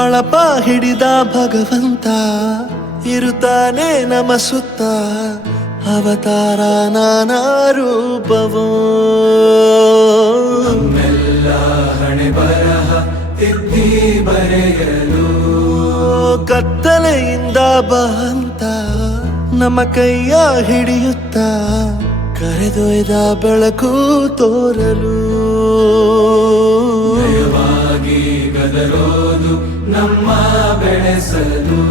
ಬಳಪ ಹಿಡಿದ ಭಗವಂತ ಇರುತ್ತಾನೆ ನಮ ಸುತ್ತ ಅವತಾರ ನಾನಾ ರೂಪವೋ ನಮ್ಮೆಲ್ಲ ಹಣೆ ಬರಹ ತಿದ್ದಿ ಬರೆಯಲು ಕತ್ತಲೆಯಿಂದ ಬಂತ ನಮ್ಮ ಕೈಯ ಹಿಡಿಯುತ್ತ ಕರೆದೊಯ್ದ ಬೆಳಕು ತೋರಲು ನಯವಾಗಿ ಗದರೋದು ನಮ್ಮ ಬೆಳೆಸಲು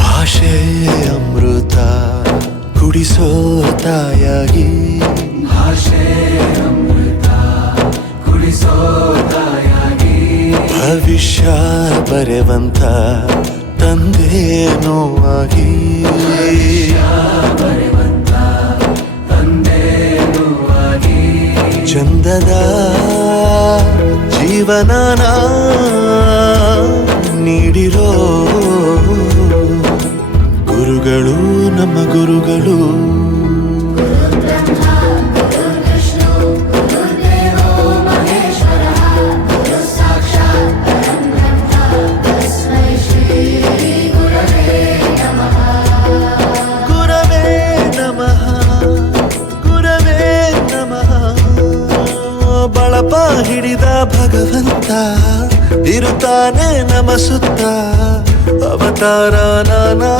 ಭಾಷೆ ಅಮೃತ ಕುಡಿಸೋ ತಾಯಾಗಿ ಭಾಷೆ ಅಮೃತ ಕುಡಿಸೋ ತಾಯಾಗಿ ಭವಿಷ್ಯ ಬರೆವಂತ ತಂದೇನೋ ಆಗಿ ಬರೆವಂತ ತಂದೇನೂ ಆಗಿ ಚಂದದ ಜೀವನನ ನೀಡಿರೋ ಗುರುಗಳು ನಮ್ಮ ಗುರುಗಳು ಗುರವೇ ನಮಃ ಗುರವೇ ನಮಃ ಬಳಪ ಹಿಡಿದ ಭಗವಂತ ಇರುತ್ತಾನೆ ನಮ ಸುತ್ತ ಅವತಾರ ನಾನಾ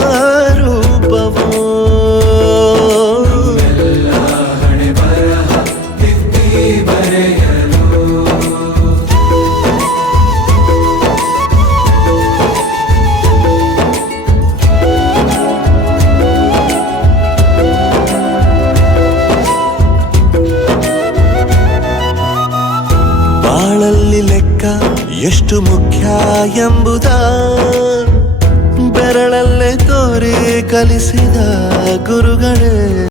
ರೂಪವೋ ಎಲ್ಲ ಹಣೆ ಬರಹ ತಿದ್ದಿ ಬರೆಯಲು ಬಾಳಲ್ಲಿ ಲೆಕ್ಕ ಎಷ್ಟು ಮುಖ್ಯ ಎಂಬುದ ಬೆರಳಲ್ಲೇ ತೋರಿ ಕಲಿಸಿದ ಗುರುಗಳೇ